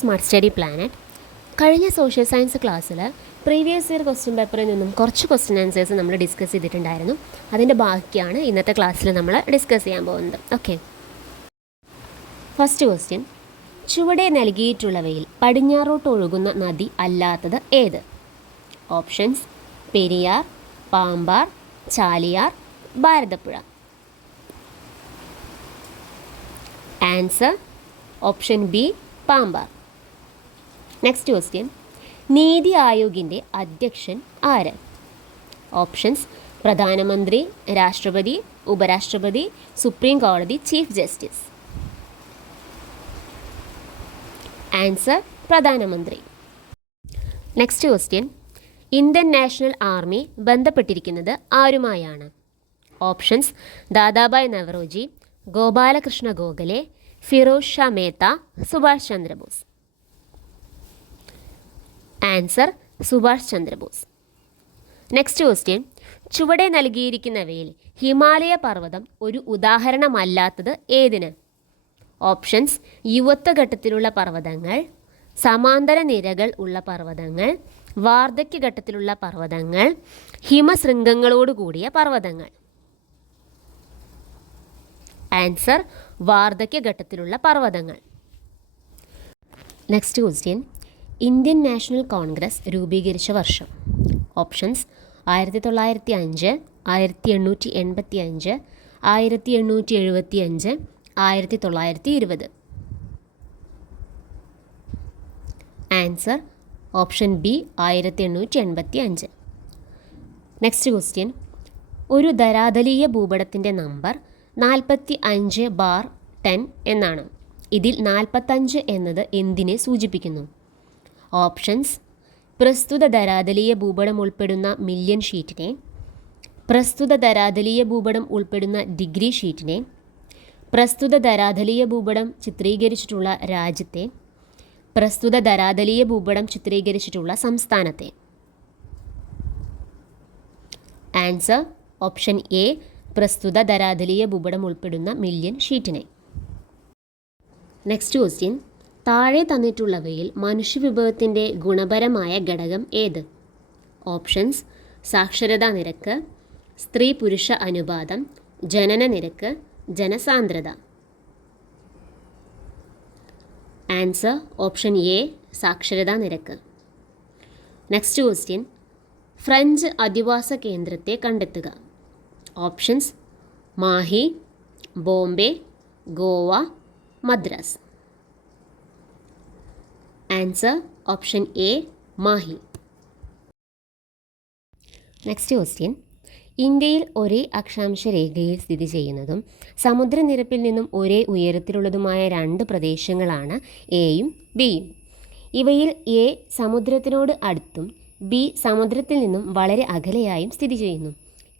Smart study planet. കഴിഞ്ഞ social science ക്ലാസ്സിൽ previous year question പേപ്പറിൽ നിന്നും കുറച്ച് ക്വസ്റ്റ്യൻ ആൻസേഴ്സ് നമ്മൾ ഡിസ്കസ് ചെയ്തിട്ടുണ്ടായിരുന്നു. അതിൻ്റെ ബാക്കിയാണ് ഇന്നത്തെ ക്ലാസ്സിൽ നമ്മൾ ഡിസ്കസ് ചെയ്യാൻ പോകുന്നത്. ഓക്കെ, ഫസ്റ്റ് ക്വസ്റ്റ്യൻ: ചുവടെ നൽകിയിട്ടുള്ളവയിൽ പടിഞ്ഞാറോട്ട് ഒഴുകുന്ന നദി അല്ലാത്തത് ഏത്? Options: Periyar, Pambar, Chaliyar, Bharathappuzha. Answer option B, Pambar. Next question: നീതി ആയോഗിൻ്റെ അധ്യക്ഷൻ ആര്? ഓപ്ഷൻസ്: പ്രധാനമന്ത്രി, രാഷ്ട്രപതി, ഉപരാഷ്ട്രപതി, സുപ്രീം കോടതി ചീഫ് ജസ്റ്റിസ്. ആൻസർ പ്രധാനമന്ത്രി. Next question: Indian national army ബന്ധപ്പെട്ടിരിക്കുന്നത് ആരുമായാണ്? ഓപ്ഷൻസ്: Dadabhai Naoroji, Gopal Krishna Gokhale, Firoz Shah Mehta, Subhas Chandra Bose. Answer Subhas Chandra Bose. Next question: ചുവടെ നൽകിയിരിക്കുന്നവയിൽ ഹിമാലയ പർവ്വതം ഒരു ഉദാഹരണമല്ലാത്തത് ഏതിന്? ഓപ്ഷൻസ്: യുവത്വഘട്ടത്തിലുള്ള പർവ്വതങ്ങൾ, സമാന്തര നിരകൾ ഉള്ള പർവ്വതങ്ങൾ, വാർദ്ധക്യഘട്ടത്തിലുള്ള പർവ്വതങ്ങൾ, ഹിമശൃംഗങ്ങളോട് കൂടിയ പർവ്വതങ്ങൾ. ആൻസർ വാർദ്ധക്യഘട്ടത്തിലുള്ള പർവ്വതങ്ങൾ. Next question: Indian national Congress രൂപീകരിച്ച വർഷം? Options: 1905, 1885, 1875, 1920. Answer option B, 1885. Next question: ഒരു ധരാതലീയ ഭൂപടത്തിൻ്റെ നമ്പർ 45/10 എന്നാണ്. ഇതിൽ 45 എന്നത് എന്തിനെ സൂചിപ്പിക്കുന്നു? ഓപ്ഷൻസ്: പ്രസ്തുത ധരാതലീയ ഭൂപടം ഉൾപ്പെടുന്ന മില്യൺ ഷീറ്റിനെ, പ്രസ്തുത ധരാതലീയ ഭൂപടം ഉൾപ്പെടുന്ന ഡിഗ്രി ഷീറ്റിനെ, പ്രസ്തുത ധരാതലീയ ഭൂപടം ചിത്രീകരിച്ചിട്ടുള്ള രാജ്യത്തെ, പ്രസ്തുത ധരാതലീയ ഭൂപടം ചിത്രീകരിച്ചിട്ടുള്ള സംസ്ഥാനത്തെ. ആൻസർ ഓപ്ഷൻ എ, പ്രസ്തുത ധരാതലീയ ഭൂപടം ഉൾപ്പെടുന്ന മില്യൺ ഷീറ്റിനെ. നെക്സ്റ്റ് ക്വസ്റ്റ്യൻ: താഴെ തന്നിട്ടുള്ളവയിൽ മനുഷ്യവിഭവത്തിൻ്റെ ഗുണപരമായ ഘടകം ഏത്? ഓപ്ഷൻസ്: സാക്ഷരതാ നിരക്ക്, സ്ത്രീ പുരുഷ അനുപാതം, ജനന നിരക്ക്, ജനസാന്ദ്രത. ആൻസർ ഓപ്ഷൻ എ, സാക്ഷരതാ നിരക്ക്. നെക്സ്റ്റ് ക്വസ്റ്റ്യൻ: ഫ്രഞ്ച് അധിവാസ കേന്ദ്രത്തെ കണ്ടെത്തുക. Options: Mahe, Bombay, Goa, Madras. Answer option A, Mahe. Next question: ഇന്ത്യയിൽ ഒരേ അക്ഷാംശ രേഖയിൽ സ്ഥിതി ചെയ്യുന്നതും സമുദ്രനിരപ്പിൽ നിന്നും ഒരേ ഉയരത്തിലുള്ളതുമായ രണ്ട് പ്രദേശങ്ങളാണ് എയും ബിയും. ഇവയിൽ എ സമുദ്രത്തിനോട് അടുത്തും ബി സമുദ്രത്തിൽ നിന്നും വളരെ അകലെയായും സ്ഥിതി ചെയ്യുന്നു.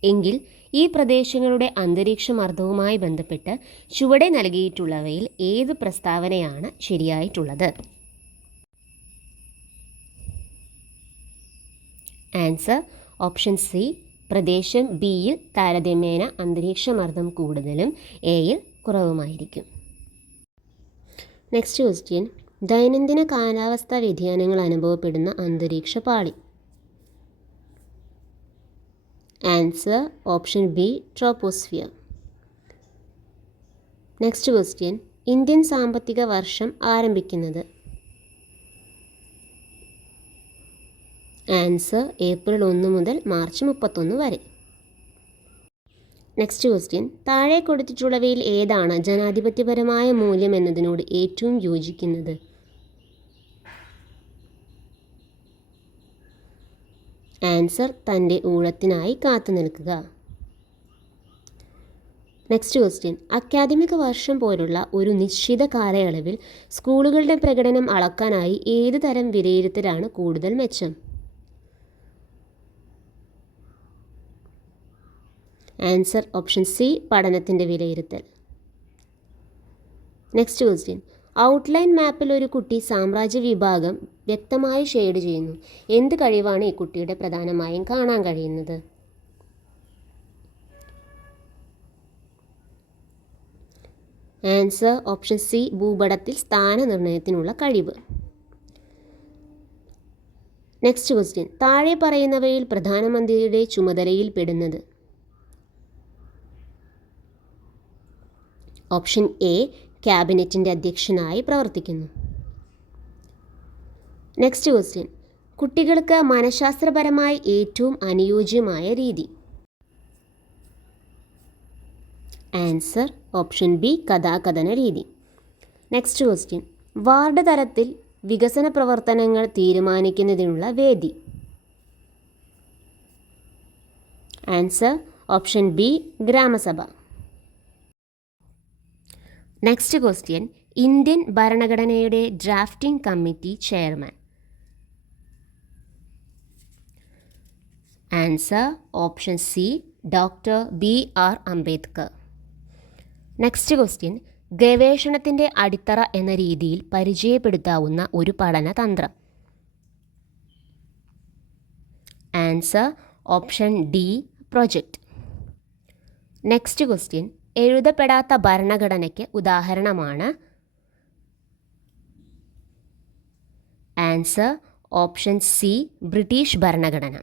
എങ്കിൽ ഈ പ്രദേശങ്ങളുടെ അന്തരീക്ഷമർദ്ദവുമായി ബന്ധപ്പെട്ട് ചുവടെ നൽകിയിട്ടുള്ളവയിൽ ഏത് പ്രസ്താവനയാണ് ശരിയായിട്ടുള്ളത്? ആൻസർ ഓപ്ഷൻ സി, പ്രദേശം ബിയിൽ താരതമ്യേന അന്തരീക്ഷമർദ്ദം കൂടുതലും എയിൽ കുറവുമായിരിക്കും. നെക്സ്റ്റ് ക്വസ്റ്റ്യൻ: ദൈനംദിന കാലാവസ്ഥാ വ്യതിയാനങ്ങൾ അനുഭവപ്പെടുന്ന അന്തരീക്ഷ പാളി? Answer option B, troposphere. Next question: Indian സാമ്പത്തിക വർഷം ആരംഭിക്കുന്നത്? ആൻസർ ഏപ്രിൽ 1 മുതൽ മാർച്ച് 31 വരെ. നെക്സ്റ്റ് ക്വസ്റ്റ്യൻ: താഴെ കൊടുത്തിട്ടുള്ളവയിൽ ഏതാണ് ജനാധിപത്യപരമായ മൂല്യം എന്നതിനോട് ഏറ്റവും യോജിക്കുന്നത്? ആൻസർ തൻ്റെ ഊഴത്തിനായി കാത്തു നിൽക്കുക. നെക്സ്റ്റ് ക്വസ്റ്റ്യൻ: അക്കാദമിക വർഷം പോലുള്ള ഒരു നിശ്ചിത കാലയളവിൽ സ്കൂളുകളുടെ പ്രകടനം അളക്കാനായി ഏത് തരം വിലയിരുത്തലാണ് കൂടുതൽ മെച്ചം? ആൻസർ ഓപ്ഷൻ സി, പഠനത്തിൻ്റെ വിലയിരുത്തൽ. നെക്സ്റ്റ് ക്വസ്റ്റ്യൻ: ഔട്ട്ലൈൻ മാപ്പിൽ ഒരു കുട്ടി സാമ്രാജ്യ വിഭാഗം വ്യക്തമായി ഷെയ്ഡ് ചെയ്യുന്നു. എന്ത് കഴിവാണ് ഈ കുട്ടിയുടെ പ്രധാനമായും കാണാൻ കഴിയുന്നത്? ആൻസർ ഓപ്ഷൻ സി, ഭൂപടത്തിൽ സ്ഥാനനിർണ്ണയത്തിനുള്ള കഴിവ്. നെക്സ്റ്റ് ക്വസ്റ്റ്യൻ, താഴെ പറയുന്നവയിൽ പ്രധാനമന്ത്രിയുടെ ചുമതലയിൽ പെടുന്നത്? ഓപ്ഷൻ എ, ക്യാബിനറ്റിൻ്റെ അധ്യക്ഷനായി പ്രവർത്തിക്കുന്നു. നെക്സ്റ്റ് ക്വസ്റ്റ്യൻ, കുട്ടികൾക്ക് മനഃശാസ്ത്രപരമായി ഏറ്റവും അനുയോജ്യമായ രീതി? ആൻസർ ഓപ്ഷൻ ബി, കഥാകഥന രീതി. നെക്സ്റ്റ് ക്വസ്റ്റ്യൻ, വാർഡ് തലത്തിൽ വികസന പ്രവർത്തനങ്ങൾ തീരുമാനിക്കുന്നതിനുള്ള വേദി? Answer option B, Gram Sabha. Next question, Indian ഭരണഘടനയുടെ drafting committee chairman? Answer option C, doctor B R Ambedkar. Next question, ഗവേഷണത്തിൻ്റെ അടിത്തറ എന്ന രീതിയിൽ പരിചയപ്പെടുത്താവുന്ന ഒരു പഠനതന്ത്രം? Answer option D, project. Next question, എഴുതപ്പെടാത്ത ഭരണഘടനയ്ക്ക് ഉദാഹരണമാണ്? ആൻസർ ഓപ്ഷൻ സി, ബ്രിട്ടീഷ് ഭരണഘടന.